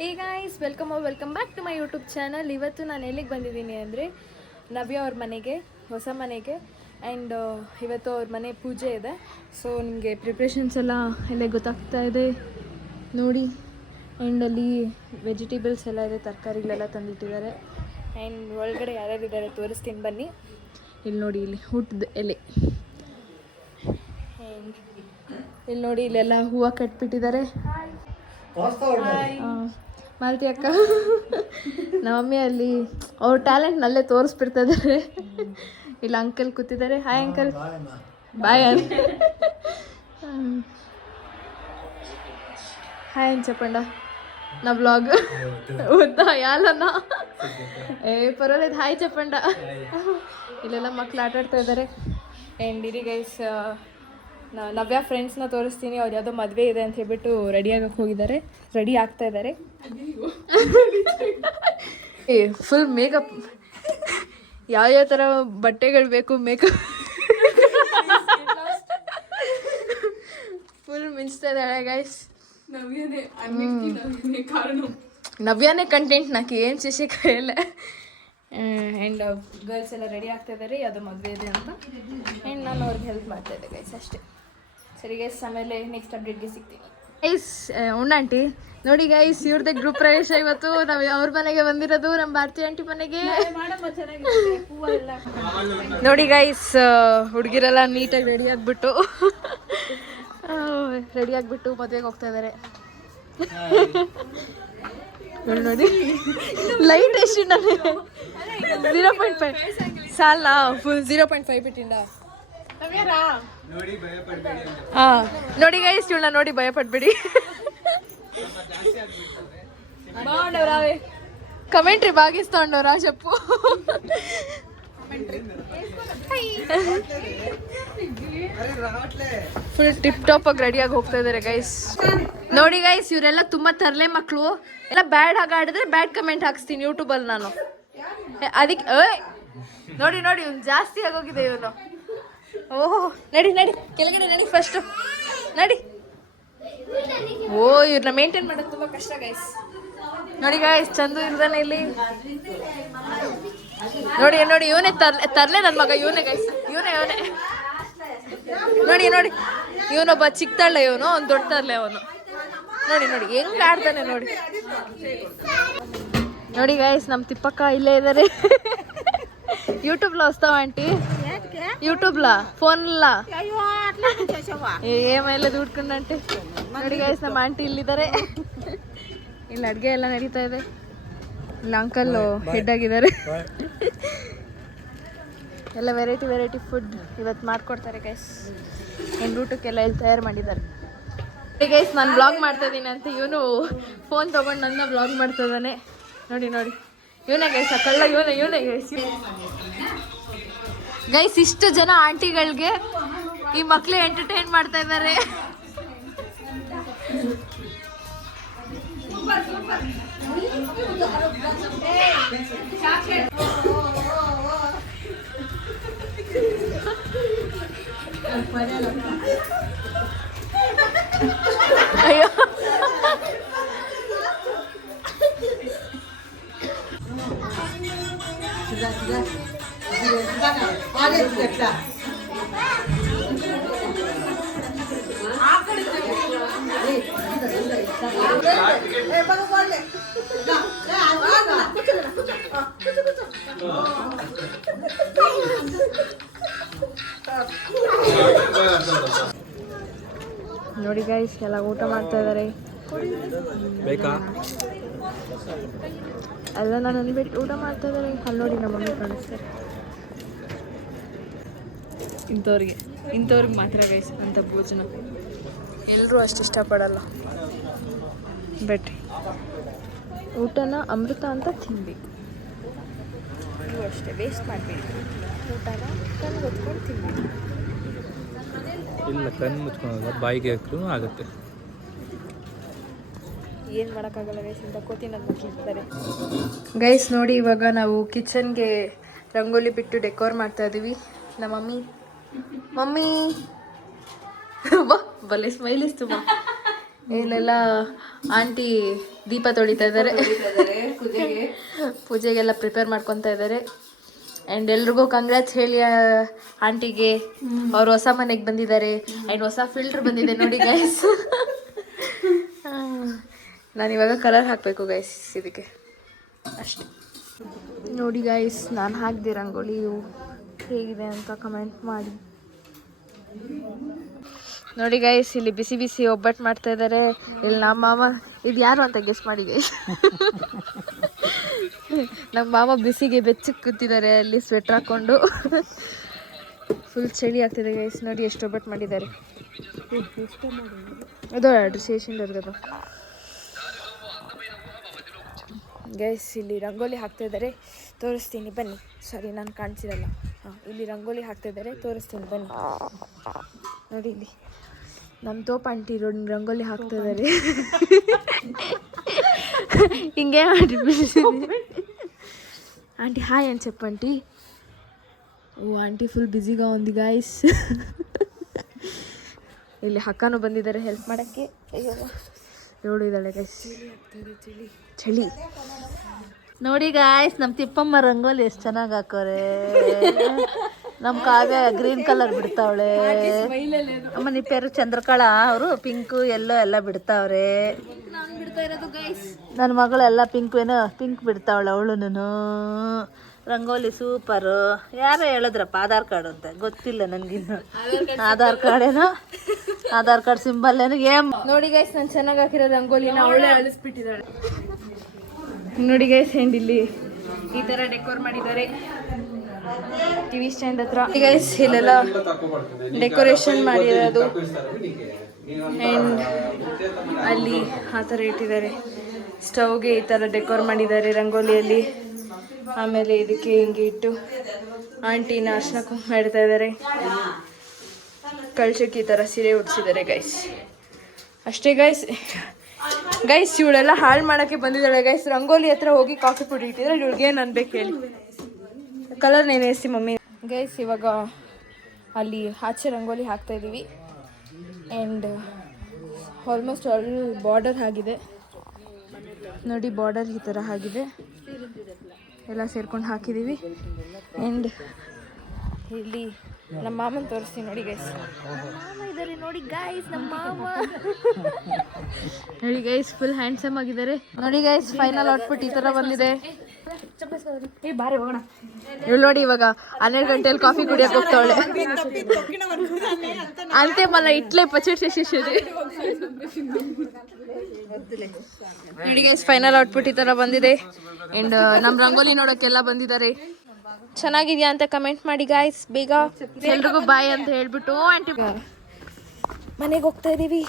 Hey guys, welcome back to my YouTube channel. ಇವತ್ತು ನಾನು ಎಲ್ಲಿಗೆ ಬಂದಿದ್ದೀನಿ ಅಂದರೆ ನವ್ಯ ಅವ್ರ ಮನೆಗೆ, ಹೊಸ ಮನೆಗೆ. ಆ್ಯಂಡ್ ಇವತ್ತು ಅವ್ರ ಮನೆ ಪೂಜೆ ಇದೆ. ಸೊ ನಿಮಗೆ ಪ್ರಿಪ್ರೇಷನ್ಸ್ ಎಲ್ಲ ಗೊತ್ತಾಗ್ತಾ ಇದೆ ನೋಡಿ. ಆ್ಯಂಡ್ ಅಲ್ಲಿ ವೆಜಿಟೇಬಲ್ಸ್ ಎಲ್ಲ ಇದೆ, ತರಕಾರಿಗಳೆಲ್ಲ ತಂದಿಟ್ಟಿದ್ದಾರೆ. ಆ್ಯಂಡ್ ಒಳಗಡೆ ಯಾರ್ಯಾರಿದ್ದಾರೆ ತೋರಿಸ್ತೀನಿ ಬನ್ನಿ. ಇಲ್ಲಿ ನೋಡಿ, ಇಲ್ಲಿ ಊಟದ ಎಲೆ. ಆ್ಯಂಡ್ ಇಲ್ಲಿ ನೋಡಿ, ಇಲ್ಲೆಲ್ಲ ಹೂವು ಕಟ್ಬಿಟ್ಟಿದ್ದಾರೆ. ಮಾಲತಿ ಅಕ್ಕ, ನಮ್ಮಮ್ಮಿ ಅಲ್ಲಿ ಅವ್ರ ಟ್ಯಾಲೆಂಟ್ನಲ್ಲೇ ತೋರಿಸ್ಬಿಡ್ತಾ ಇದ್ದಾರೆ. ಇಲ್ಲ ಅಂಕಲ್ ಕೂತಿದ್ದಾರೆ. Hi uncle. ಬಾಯ್ ಹಾಯ್ ಅನ್ ಚಪ್ಪಂಡ. ನಾ ವ್ಲಾಗ್ ಉದ್ದ ಯಾಲನ್ನ ಪರವಾಗಿಲ್ಲ. ಹಾಯ್ ಚಪ್ಪಂಡ. ಇಲ್ಲೆಲ್ಲ ಮಕ್ಳು ಆಟಾಡ್ತಾ ಇದ್ದಾರೆ. ಆ್ಯಂಡ್ ಇರಿ ಗೈಸ್, ನವ್ಯ ಫ್ರೆಂಡ್ಸ್ನ ತೋರಿಸ್ತೀನಿ. ಅವ್ರು ಯಾವುದೋ ಮದುವೆ ಇದೆ ಅಂತ ಹೇಳ್ಬಿಟ್ಟು ರೆಡಿ ಆಗ್ತಾ ಇದ್ದಾರೆ. ಫುಲ್ ಮೇಕಪ್, ಯಾವ್ಯಾವ ಥರ ಬಟ್ಟೆಗಳು ಬೇಕು, ಮೇಕಪ್ ಫುಲ್ ಮಿಂಚ್ತಾ ಇದ್ದಾಳೆ ಗೈಸ್. ನವ್ಯಾನೇ ಕಂಟೆಂಟ್ ನಾಕಿ ಏನು ಶಶಿಕಾಯಲ್ಲ. ಆ್ಯಂಡ್ ಗರ್ಲ್ಸ್ ಎಲ್ಲ ರೆಡಿ ಆಗ್ತಾ ಇದ್ದಾರೆ, ಯಾವುದೋ ಮದುವೆ ಇದೆ ಅಂತ. ಆ್ಯಂಡ್ ನಾನು ಅವ್ರಿಗೆ ಹೆಲ್ಪ್ ಮಾಡ್ತಾ ಇದ್ದೆ ಗೈಸ್, ಅಷ್ಟೇ. ಸರಿ ಗೈಸ್, ಆಮೇಲೆ ನೆಕ್ಸ್ಟ್ ಅಪ್ಡೇಟ್ಗೆ ಸಿಗ್ತೀನಿ. ಗೈಸ್ ಉಣ್ಣಾಂಟಿ ನೋಡಿ ಗೈಸ್, ಇವ್ರದ್ದೇ ಗ್ರೂಪ್ ಪ್ರವೇಶ ಇವತ್ತು. ನಾವು ಅವ್ರ ಮನೆಗೆ ಬಂದಿರೋದು, ನಮ್ಮ ಭಾರತಿ ಆಂಟಿ ಮನೆಗೆ. ನೋಡಿ ಗೈಸ್, ಹುಡುಗಿರೆಲ್ಲ ನೀಟಾಗಿ ರೆಡಿ ಆಗಿಬಿಟ್ಟು ಮದುವೆಗೆ ಹೋಗ್ತಾ ಇದ್ದಾರೆ. ನೋಡಿ ಲೈಟ್ ಎಷ್ಟು, ನಾನು 0.5 ಸಾಲ ಫುಲ್ 0.5 ಬಿಟ್ಟಿಂದ. ಹಾಂ ನೋಡಿ ಗೈಸ್, ಇವಳನ್ನ ನೋಡಿ ಭಯ ಪಡ್ಬೇಡಿ. ಕಮೆಂಟ್ರಿ ಭಾಗಿಸ್ತೊಂಡವ್ರ ಶಪ್ಪು. ಫುಲ್ ಟಿಪ್ ಟಾಪ್ ಆಗಿ ರೆಡಿಯಾಗಿ ಹೋಗ್ತಾ ಇದ್ದಾರೆ ಗೈಸ್. ನೋಡಿ ಗೈಸ್, ಇವರೆಲ್ಲ ತುಂಬಾ ತರಲೆ ಮಕ್ಕಳು. ಎಲ್ಲ ಬ್ಯಾಡ್ ಆಗ ಆಡಿದ್ರೆ ಬ್ಯಾಡ್ ಕಮೆಂಟ್ ಹಾಕ್ಸ್ತೀನಿ ಯೂಟ್ಯೂಬಲ್ಲಿ ನಾನು. ಅದಕ್ಕೆ ನೋಡಿ ಇವ್ನು ಜಾಸ್ತಿ ಆಗೋಗಿದೆ ಇವನು. ಓಹೋ ನಡಿ ಕೆಳಗಡೆ ನಡಿ ಫಸ್ಟು ನಡಿ. ಇವ್ರನ್ನ ಮೇಂಟೈನ್ ಮಾಡೋದು ತುಂಬ ಕಷ್ಟ ಗೈಸ್. ನೋಡಿ ಗೈಸ್, ಚಂದು ಇರ್ದಾನೆ ಇಲ್ಲಿ. ನೋಡಿ ಇವನೇ ತರ್ಲೆ ನನ್ನ ಮಗ, ಇವನೇ ಗೈಸ್, ಇವನೇ ನೋಡಿ ಇವನೊಬ್ಬ ಚಿಕ್ಕ ತಳ್ಳೆ, ಇವನು ಒಂದು ದೊಡ್ಡ ತರ್ಲೆ ಅವನು. ನೋಡಿ ಹೆಂಗ್ ಆಡ್ತಾನೆ ನೋಡಿ ಗೈಸ್, ನಮ್ಮ ತಿಪ್ಪಕ್ಕ ಇಲ್ಲೇ ಇದ್ದಾರೆ. ಯೂಟ್ಯೂಬ್ಲ ವಸ್ತಾವ ಆಂಟಿ, ಯೂಟ್ಯೂಬ್ಲ ಫೋನ್ ಇಲ್ಲ ಮೇಲೆ ದುಡ್ಕೊಂಡು ಆಂಟಿ. ನೋಡಿ ಗೈಸ್, ನಮ್ಮ ಆಂಟಿ ಇಲ್ಲಿದ್ದಾರೆ. ಇಲ್ಲಿ ಅಡುಗೆ ಎಲ್ಲ ನಡೀತಾ ಇದೆ. ಇಲ್ಲ ಅಂಕಲ್ ಹೆಡ್ ಆಗಿದ್ದಾರೆ. ಎಲ್ಲ ವೆರೈಟಿ ಫುಡ್ ಇವತ್ತು ಮಾಡ್ಕೊಡ್ತಾರೆ ಗೈಸ್. ಏನು ಊಟಕ್ಕೆಲ್ಲ ಇಲ್ಲಿ ತಯಾರು ಮಾಡಿದ್ದಾರೆ ಗೈಸ್. ನಾನು ಬ್ಲಾಗ್ ಮಾಡ್ತಾ ಇದ್ದೀನಿ ಅಂತ ಇವನು ಫೋನ್ ತೊಗೊಂಡು ನನ್ನ ಬ್ಲಾಗ್ ಮಾಡ್ತಾ ಇದ್ದಾನೆ. ನೋಡಿ ಇವನೇ ಗೈಸ್, ಆ ಕಳ್ಳ ಇವನೇ ಗೈಸ್. ಇಷ್ಟು ಜನ ಆಂಟಿಗಳಿಗೆ ಈ ಮಕ್ಕಳೇ ಎಂಟರ್ಟೈನ್ ಮಾಡ್ತಾ ಇದ್ದಾರೆ. ಅಯ್ಯೋ ನೋಡಿ ಗೈಸ್, ಎಲ್ಲ ಊಟ ಮಾಡ್ತಾ ಇದ್ದಾರೆ. ಎಲ್ಲ ನಾನು ಅಂದ್ಬಿಟ್ಟು ಊಟ ಮಾಡ್ತಾ ಇದ್ದಾರೆ. ಅಲ್ಲಿ ನೋಡಿ ನಮ್ಮ ಮಮ್ಮಿ ಕಾಣಿಸ್ತಾರೆ. ಇಂಥವ್ರಿಗೆ ಮಾತ್ರ ಗೈಸ್ ಅಂತ ಭೋಜನ. ಎಲ್ಲರೂ ಅಷ್ಟು ಇಷ್ಟಪಡಲ್ಲ. ಬಟ್ ಊಟನ ಅಮೃತ ಅಂತ ತಿನ್ಬೇಕು. ನೀವು ಅಷ್ಟೇ ವೇಸ್ಟ್ ಮಾಡಬೇಡಿ. ಊಟನ ಕಣ್ಣು ಹೊತ್ಕೊಂಡು ತಿನ್ಬೇಕು. ಇಲ್ಲ ಕಣ್ಣು ಮುಚ್ಕೊಳ್ಳೋದು, ಬಾಯಿಗೆ ಹಾಕ್ರೂ ಆಗುತ್ತೆ. ಏನು ಮಾಡೋಕ್ಕಾಗಲ್ಲ ಗೈಸ್, ಇಂಥ ಕೋತಿ ನನ್ನ ಮಕ್ಕಳು ಇರ್ತಾರೆ ಗೈಸ್. ನೋಡಿ ಇವಾಗ ನಾವು ಕಿಚನ್ಗೆ ರಂಗೋಲಿ ಬಿಟ್ಟು ಡೆಕೋರ್ ಮಾಡ್ತಾ ಇದ್ದೀವಿ. ನಮ್ಮ ಮಮ್ಮಿ ಬಲೆ ಸ್ಮೈಲ್ ಇಸ್ತು ಇಲ್ಲೆಲ್ಲ ಆಂಟಿ ದೀಪ ತೊಳಿತಾ ಇದ್ದಾರೆ, ಪೂಜೆಗೆಲ್ಲ ಪ್ರಿಪೇರ್ ಮಾಡ್ಕೊತಾ ಇದ್ದಾರೆ. ಆ್ಯಂಡ್ ಎಲ್ರಿಗೂ ಕಂಗ್ರಾಟ್ಸ್ ಹೇಳಿ ಆಂಟಿಗೆ, ಅವ್ರು ಹೊಸ ಮನೆಗೆ ಬಂದಿದ್ದಾರೆ. ಆ್ಯಂಡ್ ಹೊಸ ಫಿಲ್ಟ್ರ್ ಬಂದಿದೆ ನೋಡಿ ಗೈಸ್. ನಾನು ಇವಾಗ ಕಲರ್ ಹಾಕಬೇಕು ಗೈಸ್ ಇದಕ್ಕೆ ಅಷ್ಟೇ. ನೋಡಿ ಗೈಸ್ ನಾನು ಹಾಕಿದೆ ರಂಗೋಲಿ, ಹೇಗಿದೆ ಅಂತ ಕಮೆಂಟ್ ಮಾಡಿ. ನೋಡಿ ಗೈಸ್ ಇಲ್ಲಿ ಬಿಸಿ ಬಿಸಿ ಒಬ್ಬಟ್ಟು ಮಾಡ್ತಾ ಇದ್ದಾರೆ. ಇಲ್ಲಿ ನಮ್ಮ ಮಾಮ, ಇದು ಯಾರು ಅಂತ ಗೆಸ್ ಮಾಡಿ ಗೈಸ್. ನಮ್ಮ ಮಾಮ ಬಿಸಿಗೆ ಬೆಚ್ಚಗೆ ಕೂತಿದ್ದಾರೆ ಅಲ್ಲಿ ಸ್ವೆಟ್ರ್ ಹಾಕ್ಕೊಂಡು. ಫುಲ್ ಚಳಿ ಆಗ್ತಿದೆ ಗೈಸ್. ನೋಡಿ ಎಷ್ಟು ಒಬ್ಬಟ್ಟು ಮಾಡಿದ್ದಾರೆ. ಅದು ಶೇಷಿಂದರ್ಗದು ಗೈಸ್. ಇಲ್ಲಿ ರಂಗೋಲಿ ಹಾಕ್ತಾ ಇದ್ದಾರೆ, ತೋರಿಸ್ತೀನಿ ಬನ್ನಿ. ಸಾರಿ ನಾನು ಕಾಣಿಸಿರಲ್ಲ. ಹಾಂ, ಇಲ್ಲಿ ರಂಗೋಲಿ ಹಾಕ್ತಾ ಇದ್ದಾರೆ, ತೋರಿಸ್ತೀನಿ ಬನ್ನಿ. ನೋಡಿ ಇಲ್ಲಿ ನಮ್ಮ ತೋಪ ಆಂಟಿ ರಂಗೋಲಿ ಹಾಕ್ತಾ ಇದ್ದಾರೆ. ಹಿಂಗೆ ಮಾಡಿ ఆంటీ హాయ్ అని చెప్పండి. ఓ ఆంటీ ఫుల్ బిజీగా ఉంది గాಯ್ಸ್. ಇಲ್ಲಿ ಅಕ್ಕನೂ ಬಂದಿದ್ದಾರೆ ಹೆಲ್ಪ್ ಮಾಡೋಕ್ಕೆ. ಅಯ್ಯೋ ನೋಡು ಇದ್ದಾಳೆ ಗೈಸ್, ಚಳಿ. ನೋಡಿ ಗಾಯ್ಸ್ ನಮ್ಮ ತಿಪ್ಪಮ್ಮ ರಂಗೋಲಿ ಎಷ್ಟು ಚೆನ್ನಾಗಿ ಹಾಕೋರೆ. ನಮ್ಮ ಕಾವ್ಯ ಗ್ರೀನ್ ಕಲರ್ ಬಿಡ್ತಾವಳೆ. ಅಮ್ಮ ನಿಮ್ಮ ಪೇರು ಚಂದ್ರಕళ, ಅವರು ಪಿಂಕು ಎಲ್ಲೋ ಎಲ್ಲ ಬಿಡ್ತಾವ್ರೆ. ನನ್ನ ಮಗಳೆಲ್ಲ ಪಿಂಕ್ ಬಿಡ್ತಾವಳೆ ಅವಳುನು. ರಂಗೋಲಿ ಸೂಪರು. ಯಾರೋ ಹೇಳಿದ್ರಪ್ಪ ಆಧಾರ್ ಕಾರ್ಡ್ ಅಂತ, ಗೊತ್ತಿಲ್ಲ ನನಗಿನ್ನು. ಆಧಾರ್ ಕಾರ್ಡ್ ಏನೋ, ಆಧಾರ್ ಕಾರ್ಡ್ ಸಿಂಬಲ್ ಏನೋ. ನೋಡಿ ಗೈಸ್ ನಾನು ಚೆನ್ನಾಗಿ ಹಾಕಿರೋ ರಂಗೋಲಿನ ಅವಳೇ ಅಳಿಸ್ಬಿಟ್ಟಿದ್ದಾಳೆ. ನೋಡಿ ಗೈಸ್ ಹ್ಯಾಂಡ್ ಇಲ್ಲಿ ಈ ಥರ ಡೆಕೋರ್ ಮಾಡಿದ್ದಾರೆ ಟಿವಿ ಸ್ಟ್ಯಾಂಡ್ ಹತ್ರ. ಗೈಸ್ ಇಲ್ಲೆಲ್ಲ ಡೆಕೋರೇಷನ್ ಮಾಡಿರೋದು. ಆ್ಯಂಡ್ ಅಲ್ಲಿ ಆ ಥರ ಇಟ್ಟಿದ್ದಾರೆ. ಸ್ಟವ್ಗೆ ಈ ಥರ ಡೆಕೋರ್ ಮಾಡಿದ್ದಾರೆ ರಂಗೋಲಿಯಲ್ಲಿ. ಆಮೇಲೆ ಇದಕ್ಕೆ ಹಿಂಗೆ ಇಟ್ಟು ಆಂಟಿನ ಅರ್ಶಿನ ಕುಂಕುಮ ಇಡ್ತಾ ಇದ್ದಾರೆ. ಕಳ್ಸಕ್ಕೆ ಈ ಥರ ಸೀರೆ ಉಡ್ಸಿದ್ದಾರೆ ಗೈಸ್. ಅಷ್ಟೇ ಗೈಸ್. ಗೈಸ್ ಇವಳೆಲ್ಲ ಹಾಳು ಮಾಡೋಕ್ಕೆ ಬಂದಿದ್ದಾಳೆ ಗೈಸ್. ರಂಗೋಲಿ ಹತ್ರ ಹೋಗಿ ಕಾಫಿ ಪುಡಿ ಇಟ್ಟಿದ್ರೆ ಇವಳಿಗೆ ಏನು ಅನ್ಬೇಕು ಹೇಳಿ. ಕಲರ್ ನೆನೆಸಿ ಮಮ್ಮಿ. ಗೈಸ್ ಇವಾಗ ಅಲ್ಲಿ ಆಚೆ ರಂಗೋಲಿ ಹಾಕ್ತಾ ಇದ್ದೀವಿ. ಆ್ಯಂಡ್ ಆಲ್ಮೋಸ್ಟ್ ಆಲ್ ಬಾರ್ಡರ್ ಆಗಿದೆ ನೋಡಿ. ಬಾರ್ಡರ್ ಈ ಥರ ಆಗಿದೆ, ಎಲ್ಲ ಸೇರ್ಕೊಂಡು ಹಾಕಿದ್ದೀವಿ. ಆ್ಯಂಡ್ ಇಲ್ಲಿ ನಮ್ಮ ಮಾಮನ ತೋರಿಸ್ತೀನಿ ನೋಡಿ ಗೈಸ್. ಮಾಮ ಇದ್ದಾರೆ ನೋಡಿ ಗೈಸ್, ನಮ್ಮ ಮಾಮ ನೋಡಿ ಗೈಸ್ ಫುಲ್ ಹ್ಯಾಂಡ್ಸಮ್ ಆಗಿದ್ದಾರೆ. ನೋಡಿ ಗೈಸ್ ಫೈನಲ್ ಔಟ್ಪುಟ್ ಈ ಥರ ಬಂದಿದೆ. ಬಾರಿ ಹೋಗೋಣ. ಇವಳು ನೋಡಿ ಇವಾಗ 12 ಗಂಟೆಯಲ್ಲಿ ಕಾಫಿ ಕುಡಿಯಕ್ಕೆ ಹೋಗ್ತಾವಳೆ. ಅಂತೆ ಮಲ್ಲ ಇಟ್ಲೆ ಪಚೇಟ್ ನೋಡಿ ಗೈಸ್ ಫೈನಲ್ ಔಟ್ಪುಟ್ ಈ ಥರ ಬಂದಿದೆ. ಆ್ಯಂಡ್ ನಮ್ಮ ರಂಗೋಲಿ ನೋಡೋಕ್ಕೆಲ್ಲ ಬಂದಿದ್ದಾರೆ. ಚೆನ್ನಾಗಿದೆಯಾ ಅಂತ ಕಮೆಂಟ್ ಮಾಡಿ ಗಾಯ್ಸ್ ಬೇಗ. ಎಲ್ರಿಗೂ ಬಾಯ್ ಅಂತ ಹೇಳ್ಬಿಟ್ಟು ಆಂಟಿ ಮನೆಗೆ ಹೋಗ್ತಾ ಇದೀವಿ.